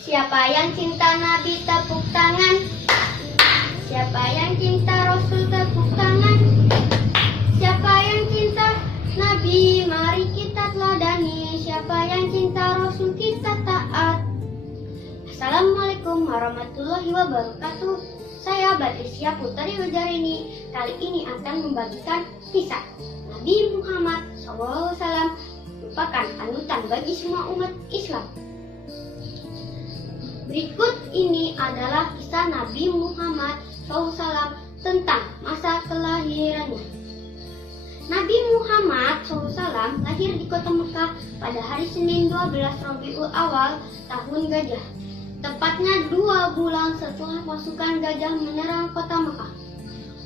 Siapa yang cinta Nabi tepuk tangan. Siapa yang cinta Rasul tepuk tangan. Siapa yang cinta Nabi mari kita teladani. Siapa yang cinta Rasul kita taat. Assalamualaikum warahmatullahi wabarakatuh. Saya Batrisya Putri Hujarini. Kali ini akan membagikan kisah Nabi Muhammad SAW merupakan panutan bagi semua umat Islam. Berikut ini adalah kisah Nabi Muhammad SAW tentang masa kelahirannya. Nabi Muhammad SAW lahir di kota Mekah pada hari Senin 12 Rabiul Awal tahun Gajah. Tepatnya 2 bulan setelah pasukan Gajah menyerang kota Mekah.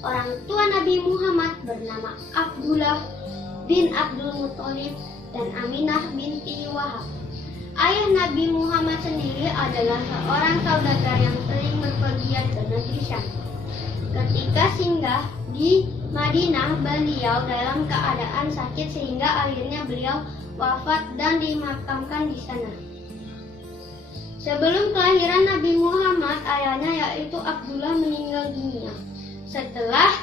Orang tua Nabi Muhammad bernama Abdullah bin Abdul Muthalib dan Aminah binti Wahab. Ayah Nabi Muhammad sendiri adalah seorang saudagar yang sering berpergian ke negeri Syam. Ketika singgah di Madinah, beliau dalam keadaan sakit sehingga akhirnya beliau wafat dan dimakamkan di sana. Sebelum kelahiran Nabi Muhammad, ayahnya yaitu Abdullah meninggal dunia. Setelah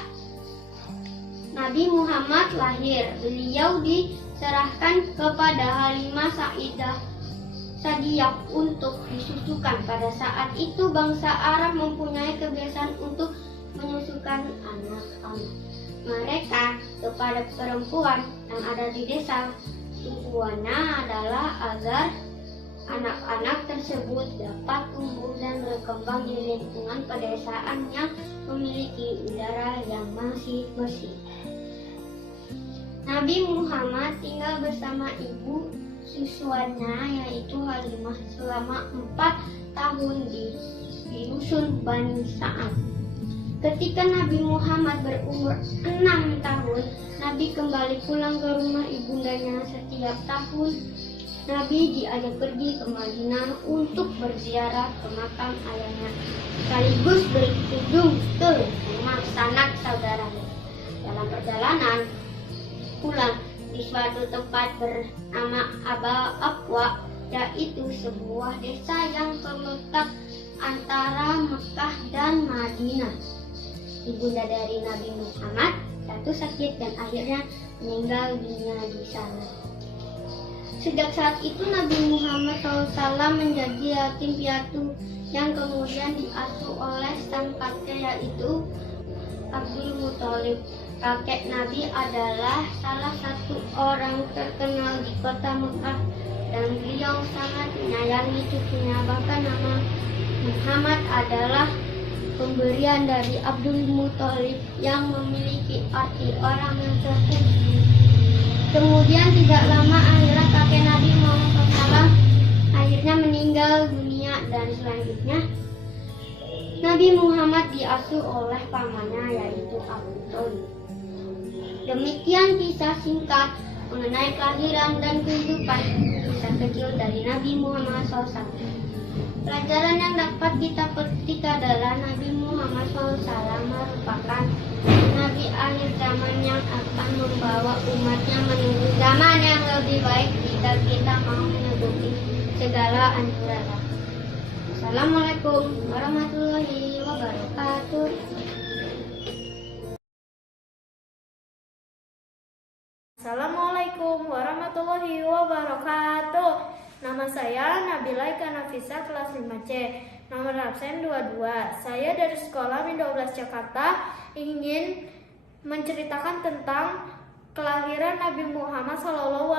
Nabi Muhammad lahir, beliau diserahkan kepada Halimah Sa'diyah untuk disusukan. Pada saat itu bangsa Arab mempunyai kebiasaan untuk menyusukan anak-anak mereka kepada perempuan yang ada di desa. Tujuannya adalah agar anak-anak tersebut dapat tumbuh dan berkembang di lingkungan pedesaan yang memiliki udara yang masih bersih. Nabi Muhammad tinggal bersama ibu susuannya yaitu Halimah selama 4 tahun di dusun Bani Sa'ad. Ketika Nabi Muhammad berumur 6 tahun, Nabi kembali pulang ke rumah ibundanya. Setiap tahun Nabi diajak pergi ke Madinah untuk berziarah ke makam ayahnya, sekaligus berkunjung ke rumah sanak saudaranya. Dalam perjalanan pulang di suatu tempat bernama Abwa, yaitu sebuah desa yang terletak antara Mekah dan Madinah. Ibunda dari Nabi Muhammad jatuh sakit dan akhirnya meninggal dunia di sana. Sejak saat itu Nabi Muhammad SAW menjadi yatim piatu yang kemudian diasuh oleh sang kakek yaitu Abdul Muthalib. Kakek Nabi adalah salah satu orang terkenal di kota Mekah dan beliau sangat menyayangi cucunya. Bahkan nama Muhammad adalah pemberian dari Abdul Muthalib yang memiliki arti orang yang terpuji. Kemudian tidak lama akhirnya kakek Nabi Muhammad SAW akhirnya meninggal dunia dan selanjutnya Nabi Muhammad diasuh oleh pamannya yaitu Abu Thalib. Demikian kisah singkat mengenai kelahiran dan kehidupan kisah kecil dari Nabi Muhammad SAW. Pelajaran yang dapat kita petik adalah Nabi Muhammad SAW merupakan Nabi akhir zaman yang akan membawa umatnya menuju zaman yang lebih baik jika kita mau mengikuti segala anjurannya. Assalamualaikum warahmatullahi wabarakatuh. Assalamualaikum warahmatullahi wabarakatuh. Nama saya Nabila Ika Nafisa kelas 5C. Nomor absen 22. Saya dari sekolah Min 12 Jakarta ingin menceritakan tentang kelahiran Nabi Muhammad SAW.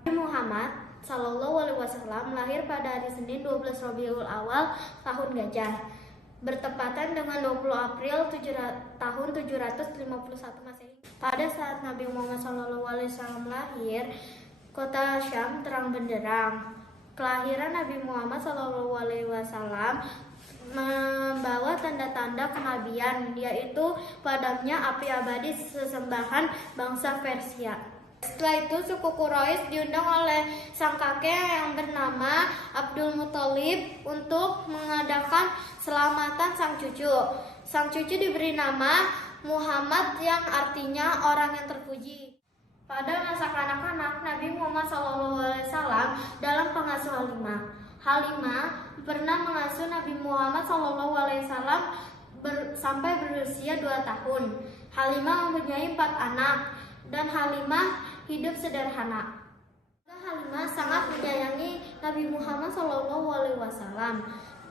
Nabi Muhammad SAW lahir pada hari Senin 12 Rabiul Awal tahun Gajah, bertepatan dengan 20 April tahun 751 Masehi. Pada saat Nabi Muhammad SAW lahir, kota Syam terang benderang. Kelahiran Nabi Muhammad SAW membawa tanda-tanda kenabian, yaitu padamnya api abadi sesembahan bangsa Persia. Setelah itu suku Quraisy diundang oleh sang kakek yang bernama Abdul Muthalib untuk mengadakan selamatan sang cucu. Sang cucu diberi nama Muhammad yang artinya orang yang terpuji. Pada masa kanak-kanak, Nabi Muhammad SAW dalam pengasuh Halimah. Halimah pernah mengasuh Nabi Muhammad SAW sampai berusia 2 tahun. Halimah mempunyai 4 anak dan Halimah hidup sederhana. Halimah sangat menyayangi Nabi Muhammad SAW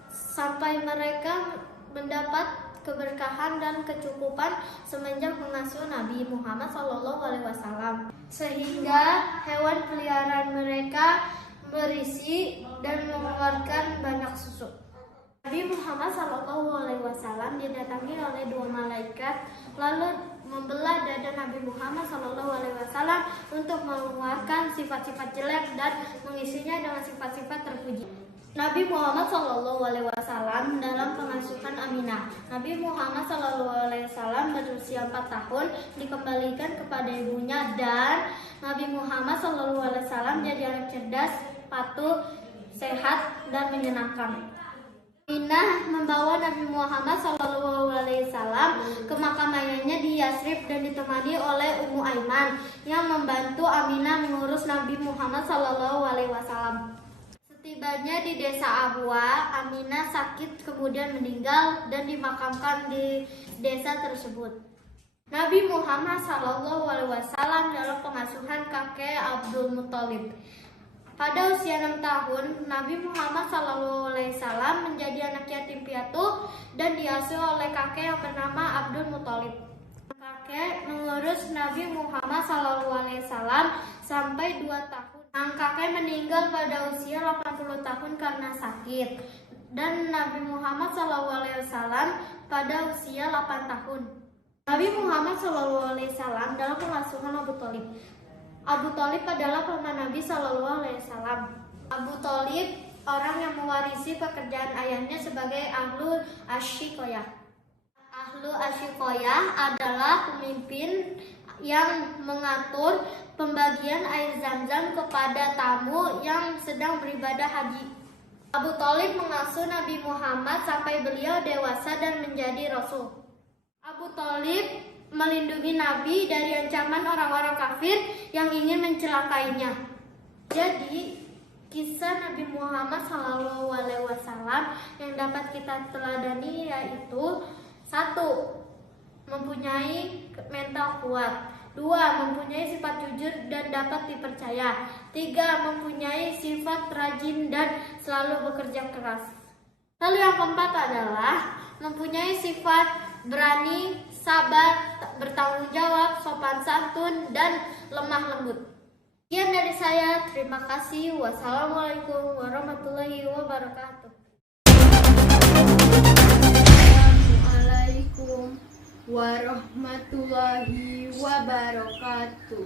sampai mereka mendapat keberkahan dan kecukupan semenjak mengasuh Nabi Muhammad SAW, sehingga hewan peliharaan mereka berisi dan mengeluarkan banyak susu. Nabi Muhammad SAW didatangi oleh 2 malaikat, lalu membelah dada Nabi Muhammad SAW untuk mengeluarkan sifat-sifat jelek dan mengisinya dengan sifat-sifat terpuji. Nabi Muhammad SAW dalam pengasuhan Aminah. Nabi Muhammad SAW berusia 4 tahun dikembalikan kepada ibunya dan Nabi Muhammad SAW jadi anak cerdas, patuh, sehat dan menyenangkan. Aminah membawa Nabi Muhammad SAW ke makam ayahnya di Yasrib dan ditemani oleh Ummu Aiman yang membantu Aminah mengurus Nabi Muhammad SAW. Setibanya di desa Abwa, Aminah sakit kemudian meninggal dan dimakamkan di desa tersebut. Nabi Muhammad SAW dalam pengasuhan kakek Abdul Muthalib. Pada usia 6 tahun, Nabi Muhammad SAW menjadi anak yatim piatu dan diasuh oleh kakek yang bernama Abdul Muthalib. Kakek mengurus Nabi Muhammad SAW sampai 2 tahun. Sang kakek meninggal pada usia 80 tahun karena sakit, dan Nabi Muhammad SAW pada usia 8 tahun. Nabi Muhammad SAW dalam pengasuhan Abu Thalib. Abu Thalib adalah paman Nabi SAW. Abu Thalib orang yang mewarisi pekerjaan ayahnya sebagai Ahlu Asyikoyah. Ahlu Asyikoyah adalah pemimpin yang mengatur pembagian air zam-zam kepada tamu yang sedang beribadah haji. Abu Thalib mengasuh Nabi Muhammad sampai beliau dewasa dan menjadi rasul. Abu Thalib melindungi Nabi dari ancaman orang-orang kafir yang ingin mencelakainya. Jadi, kisah Nabi Muhammad SAW yang dapat kita teladani yaitu 1. Mempunyai mental kuat. 2. Mempunyai sifat jujur dan dapat dipercaya. 3. Mempunyai sifat rajin dan selalu bekerja keras. Lalu yang keempat adalah mempunyai sifat berani, sabar, bertanggung jawab, sopan santun, dan lemah lembut. Sekian dari saya, terima kasih. Wassalamualaikum warahmatullahi wabarakatuh. Assalamualaikum warahmatullahi wabarakatuh.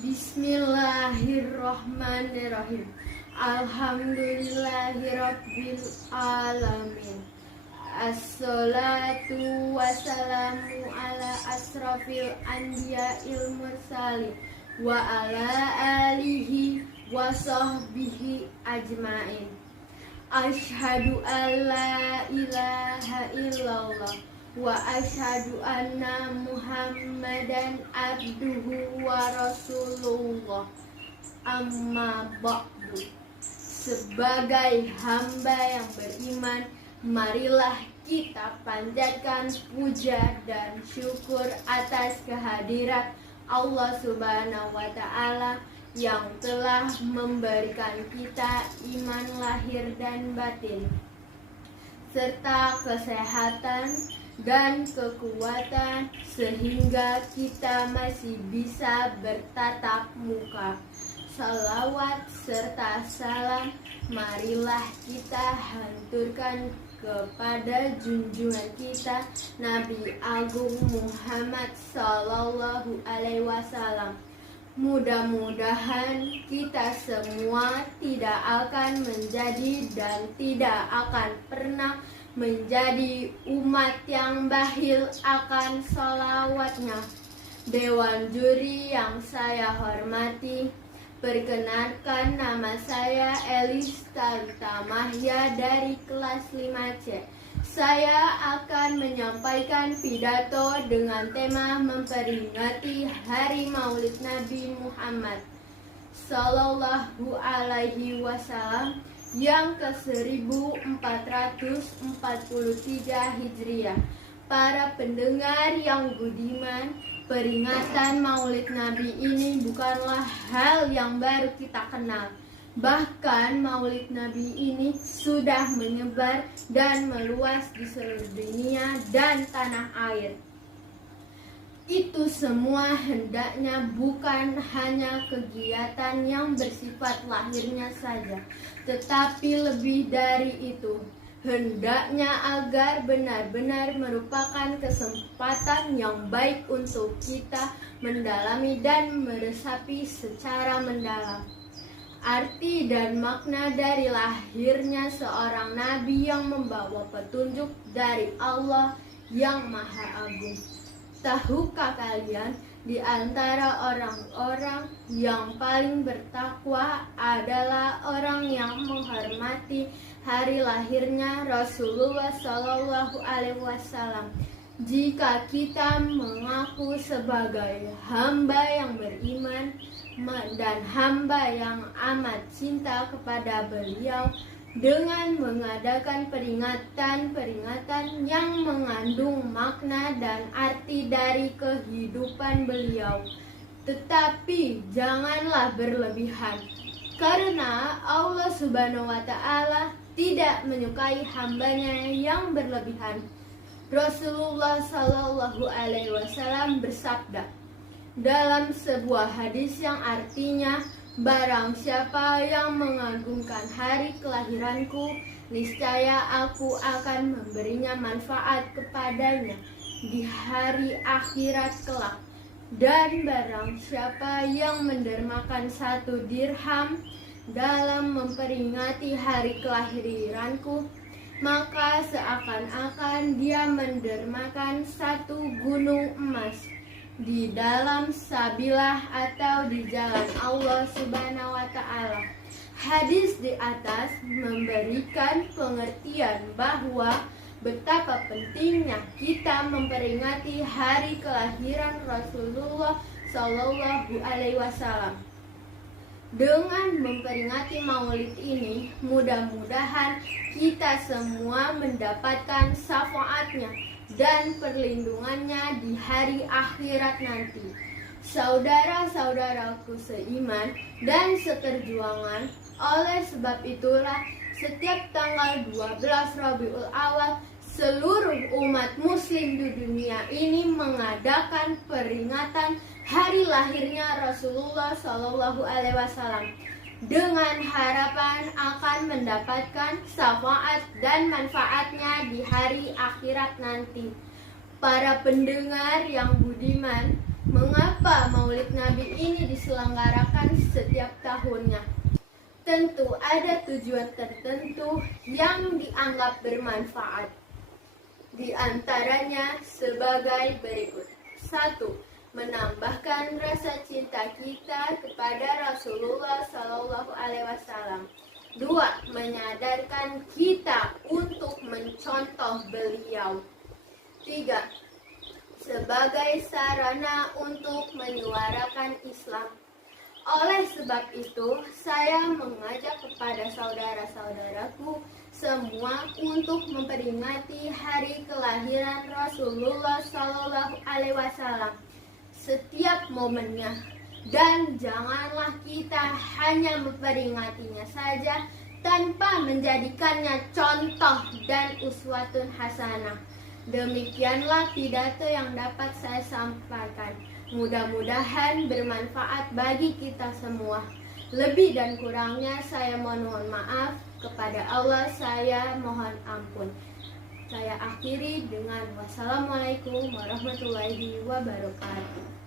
Bismillahirrahmanirrahim. Alhamdulillahirabbil alamin. Assalatu wassalamu ala asrafil anbiya'il mursalin wa ala alihi wa sahbihi ajma'in. Asyhadu an la ilaha illallah wa asyhadu anna Muhammadan abduhu wa rasulullah. Amma ba'du. Sebagai hamba yang beriman, marilah kita panjatkan puja dan syukur atas kehadirat Allah Subhanahu wa Ta'ala yang telah memberikan kita iman lahir dan batin, serta kesehatan dan kekuatan sehingga kita masih bisa bertatap muka. Salawat serta salam marilah kita haturkan kepada junjungan kita Nabi Agung Muhammad Sallallahu Alaihi Wasallam. Mudah-mudahan kita semua tidak akan menjadi dan tidak akan pernah menjadi umat yang bakhil akan salawatnya. Dewan juri yang saya hormati, perkenalkan, nama saya Elis Talita Mahya dari kelas 5C. Saya akan menyampaikan pidato dengan tema memperingati Hari Maulid Nabi Muhammad Sallallahu Alaihi Wasallam yang ke-1443 Hijriah. Para pendengar yang budiman, peringatan Maulid Nabi ini bukanlah hal yang baru kita kenal. Bahkan Maulid Nabi ini sudah menyebar dan meluas di seluruh dunia dan tanah air. Itu semua hendaknya bukan hanya kegiatan yang bersifat lahirnya saja, tetapi lebih dari itu. Hendaknya agar benar-benar merupakan kesempatan yang baik untuk kita mendalami dan meresapi secara mendalam arti dan makna dari lahirnya seorang nabi yang membawa petunjuk dari Allah yang Maha Agung. Tahukah kalian, di antara orang-orang yang paling bertakwa adalah orang yang menghormati hari lahirnya Rasulullah Shallallahu Alaihi Wasallam. Jika kita mengaku sebagai hamba yang beriman dan hamba yang amat cinta kepada beliau dengan mengadakan peringatan-peringatan yang mengandung makna dan arti dari kehidupan beliau, tetapi janganlah berlebihan, karena Allah Subhanahu wa Ta'ala tidak menyukai hambanya yang berlebihan. Rasulullah Shallallahu Alaihi Wasallam bersabda dalam sebuah hadis yang artinya, barang siapa yang mengagungkan hari kelahiranku, niscaya aku akan memberinya manfaat kepadanya di hari akhirat kelak. Dan barang siapa yang mendermakan 1 dirham dalam memperingati hari kelahiranku, maka seakan-akan dia mendermakan 1 gunung emas di dalam sabilah atau di jalan Allah Subhanahu wa Ta'ala. Hadis di atas memberikan pengertian bahwa betapa pentingnya kita memperingati hari kelahiran Rasulullah Shallallahu Alaihi Wasallam. Dengan memperingati Maulid ini, mudah-mudahan kita semua mendapatkan syafaatnya dan perlindungannya di hari akhirat nanti. Saudara-saudaraku seiman dan seperjuangan, oleh sebab itulah setiap tanggal 12 Rabiul Awal seluruh umat muslim di dunia ini mengadakan peringatan hari lahirnya Rasulullah Shallallahu Alaihi Wasallam dengan harapan akan mendapatkan syafaat dan manfaatnya di hari akhirat nanti. Para pendengar yang budiman, mengapa Maulid Nabi ini diselenggarakan setiap tahunnya? Tentu ada tujuan tertentu yang dianggap bermanfaat. Di antaranya sebagai berikut. 1. Menambahkan rasa cinta kita kepada Rasulullah Shallallahu Alaihi Wasallam. 2. Menyadarkan kita untuk mencontoh beliau. 3. Sebagai sarana untuk menyuarakan Islam. Oleh sebab itu, saya mengajak kepada saudara-saudaraku semua untuk memperingati hari kelahiran Rasulullah Shallallahu Alaihi Wasallam setiap momennya, dan janganlah kita hanya memperingatinya saja tanpa menjadikannya contoh dan uswatun hasanah. Demikianlah pidato yang dapat saya sampaikan. Mudah-mudahan bermanfaat bagi kita semua. Lebih dan kurangnya saya mohon maaf. Kepada Allah saya mohon ampun. Saya akhiri dengan wassalamualaikum warahmatullahi wabarakatuh.